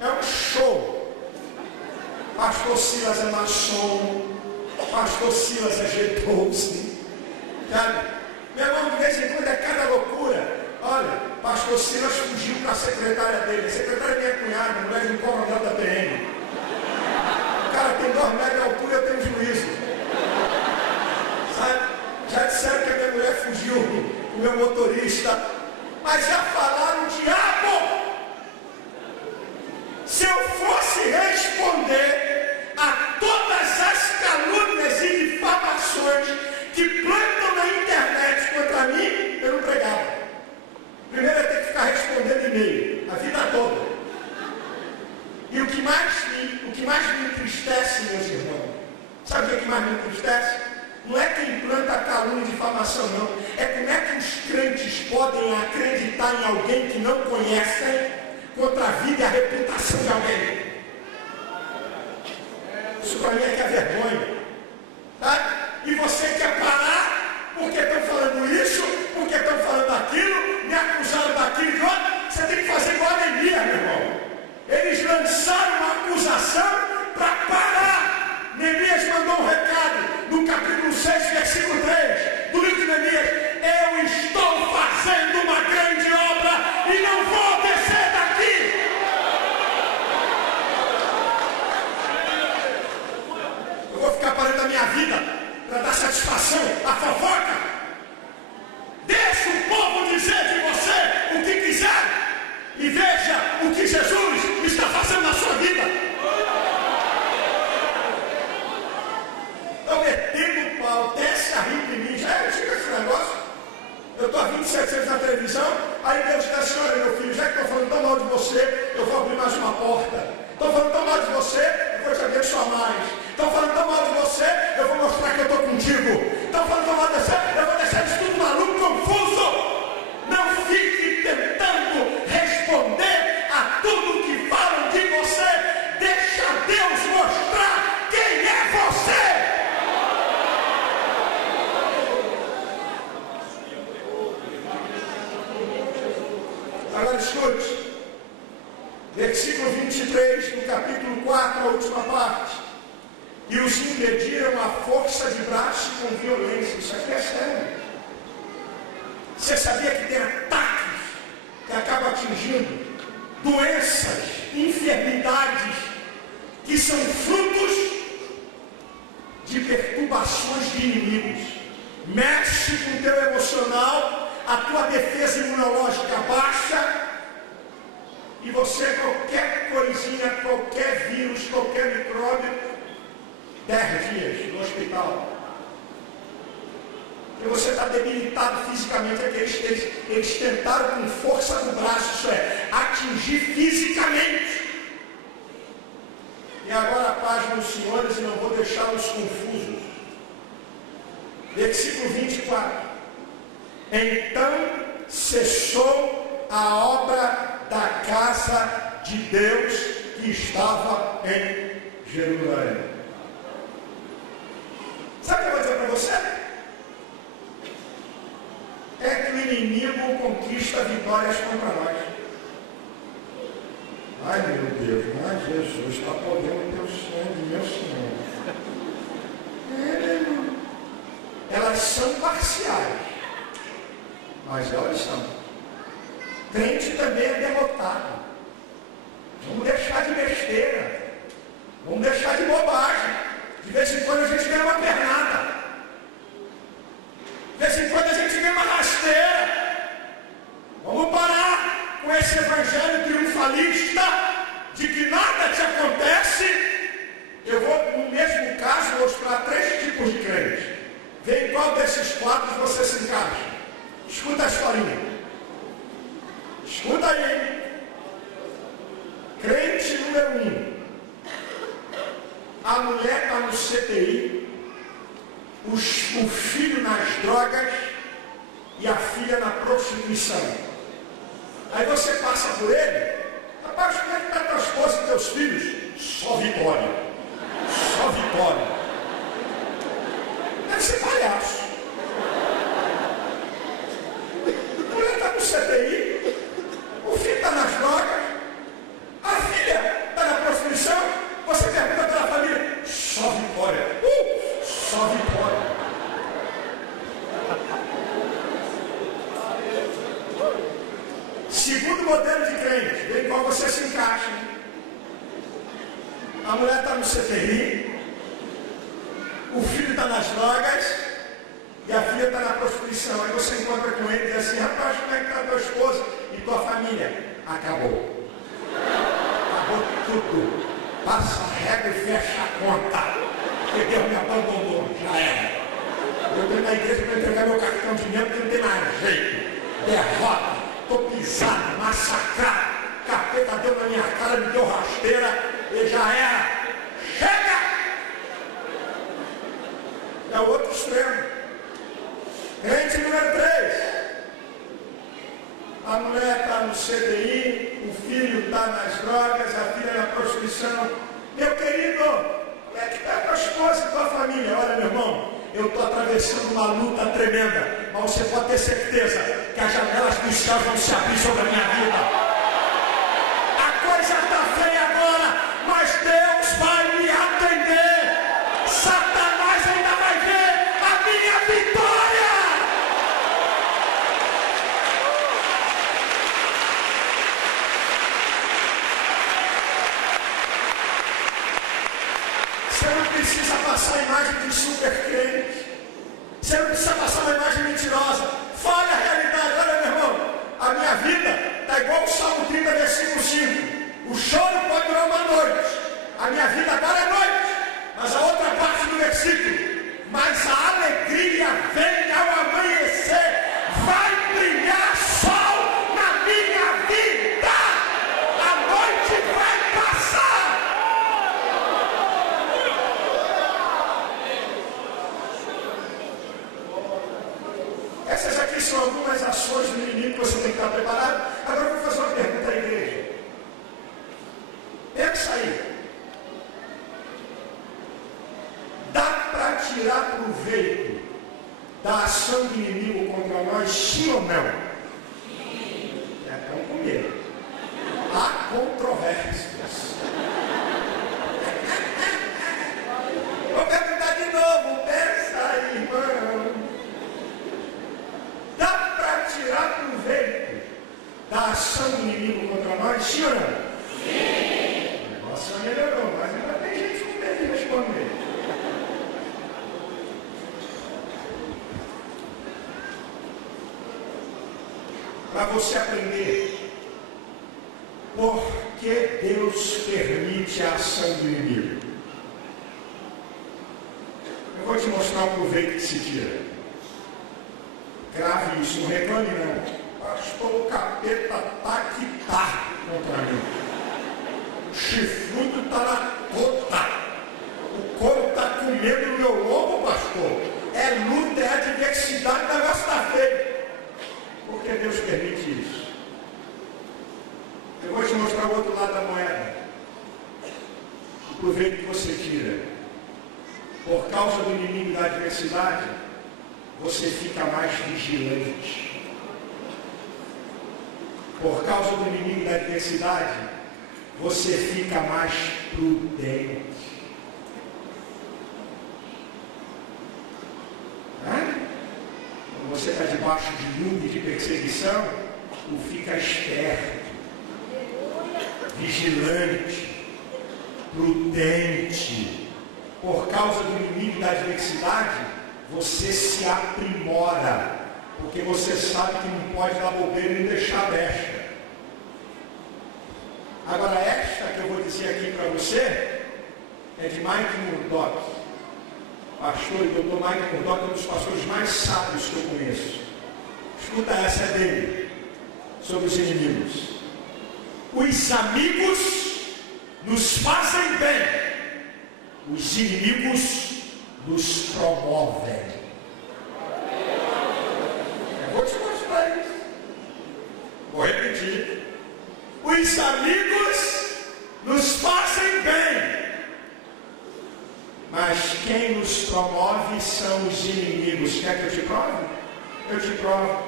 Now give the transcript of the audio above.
É um show. Pastor Silas é maçom, Pastor Silas é G12, sabe? Meu irmão, de vez em quando é cada loucura. Olha, Pastor Silas fugiu com a secretária dele. A secretária é minha cunhada, mulher de um coronel da PM. O cara tem 2 metros de altura e eu tenho juízo. Sabe? Já disseram que a minha mulher fugiu com o meu motorista. Mas já falaram, diabo! Se eu fosse responder a todas as calúnias e difamações que plantam na internet contra mim, eu não pregava. Primeiro eu tenho que ficar respondendo e-mail, a vida toda. E o que mais me entristece, meus irmãos, sabe o que mais me entristece? Não é quem planta a calúnia e difamação, não. É como é que os crentes podem acreditar em alguém que não conhecem contra a vida e a reputação de alguém. Isso para mim é que é vergonha. Tá? E você quer parar porque estão falando isso, porque estão falando aquilo, me acusaram daquilo e outro. Você tem que fazer igual a Neemias, meu irmão. Eles lançaram uma acusação para parar. Neemias mandou um recado no capítulo 6, versículo 3 do livro de Neemias. Eu estou fazendo uma grande obra e não vou descer daqui. Eu vou ficar parando a minha vida para dar satisfação à fofoca. Deixa o povo dizer de você o que quiser. E veja o que Jesus está fazendo na sua vida. Estão metendo o pau, desce a rir de mim. Já é antigo esse negócio. Eu estou há 27 anos na televisão. Aí Deus diz assim: olha, meu filho, já que estou falando tão mal de você, eu vou abrir mais uma porta. Estou falando tão mal de você, eu vou te abençoar mais. Estou falando tão mal de você, eu vou mostrar que eu estou contigo. Estou falando tão mal de você, eu vou deixar isso tudo maluco, confuso. Não fique tentando responder a tudo que falam de você. Deixa Deus mostrar quem é você. Agora escute. Versículo 23 do capítulo 4, a última parte. E os impediram a força de braço com violência. Isso aqui é sério. Você sabia que tem ataques que acabam atingindo doenças, enfermidades que são frutos de perturbações de inimigos? Mexe com o teu emocional, a tua defesa imunológica baixa e você, qualquer coisinha, qualquer vírus, qualquer micróbio, 10 dias no hospital. E você está debilitado fisicamente. Eles tentaram com força do braço, isso é, atingir fisicamente. E agora a paz dos senhores, e não vou deixá-los confusos. Versículo 24. Então cessou a obra da casa de Deus que estava em Jerusalém. Sabe o que eu vou dizer para você? É que o inimigo conquista vitórias contra nós. Ai meu Deus, mas Jesus está podendo teu sangue, meu Senhor. Elas são parciais, mas elas são. Crente também é derrotado. Vamos deixar de besteira, vamos deixar de bobagem. De vez em quando a gente ganha uma pernada. De vez em quando a gente ganha uma rasteira. Vamos parar com esse evangelho triunfalista de que nada te acontece. Eu vou, no mesmo caso, mostrar 3 tipos de crentes. Vê em qual desses 4 você se encaixa. Escuta a historinha. Escuta aí. Crente número 1. A mulher está no CTI, o filho nas drogas e a filha na prostituição. Aí você passa por ele: rapaz, como é que está tua esposa e teus filhos? Só vitória. Só vitória. Deve ser palhaço. A mulher está no CTI, o filho está nas drogas, a filha A mulher está no CTI, o filho está nas drogas e a filha está na prostituição. Aí você encontra com ele e diz assim: rapaz, como é que está tua esposa e tua família? Acabou. Acabou tudo. Passa a régua e fecha a conta. Porque Deus me abandonou. Já era. Eu estou na igreja para entregar meu cartão de membro que não tem mais jeito. Derrota. Estou pisado, massacrado. Capeta deu na minha cara, me deu rasteira e já era. Chega! É o outro extremo. Crente número 3. A mulher está no CDI, o filho está nas drogas, a filha na prostituição. Meu querido, como é que está a tua esposa e tua família? Olha, meu irmão, eu estou atravessando uma luta tremenda, mas você pode ter certeza que as janelas dos céus vão se abrir sobre a minha vida. Está feia agora, mas Deus vai me atender. Satanás ainda vai ver a minha vitória. Você não precisa passar a imagem de super crente. Você não precisa passar uma imagem mentirosa. Fale a realidade. Olha, meu irmão, a minha vida está igual o Salmo 30, versículo 5. O choro pode durar uma noite. A minha vida agora é noite. Mas a outra parte do versículo: mas a alegria vem ao amanhecer. Vai brilhar sol na minha vida. A noite vai passar. Essas aqui são algumas ações do inimigo que você tem que estar preparado. Agora eu vou fazer uma pergunta à igreja. Pensa aí. Dá para tirar proveito da ação do inimigo contra nós, sim ou não? Sim. Então com medo. Há controvérsias. Vou perguntar de novo. Pensa aí, irmão. Dá para tirar proveito da ação do inimigo contra nós, sim ou não? Sim. Nossa, melhorou, mas ainda tem gente com medo de responder. Para você aprender por que Deus permite a ação do inimigo. Eu vou te mostrar o proveito que se tira. Grave isso, não reclame não. Pastor, o capeta tá que tá contra mim. O chifrudo está na cota. O couro está comendo no meu lombo, pastor. É luta, é adversidade, o negócio está feio. Por que Deus permite isso? Eu vou te mostrar o outro lado da moeda. O proveito que você tira. Por causa do inimigo da adversidade, você fica mais vigilante. Por causa do inimigo da adversidade, você fica mais prudente. Quando você está debaixo de luta e de perseguição, tu fica esperto, vigilante, prudente. Por causa do inimigo da adversidade, você se aprimora, porque você sabe que não pode dar bobeira e deixar brecha. Agora, esta que eu vou dizer aqui para você é de Mike Murdock. Pastor e doutor Mike Murdock é um dos pastores mais sábios que eu conheço. Escuta, essa é dele, sobre os inimigos. Os amigos nos fazem bem, os inimigos nos promovem. Eu vou te mostrar isso. Vou repetir. Os amigos nos fazem bem, mas quem nos promove são os inimigos. Quer que eu te prove? Eu te provo.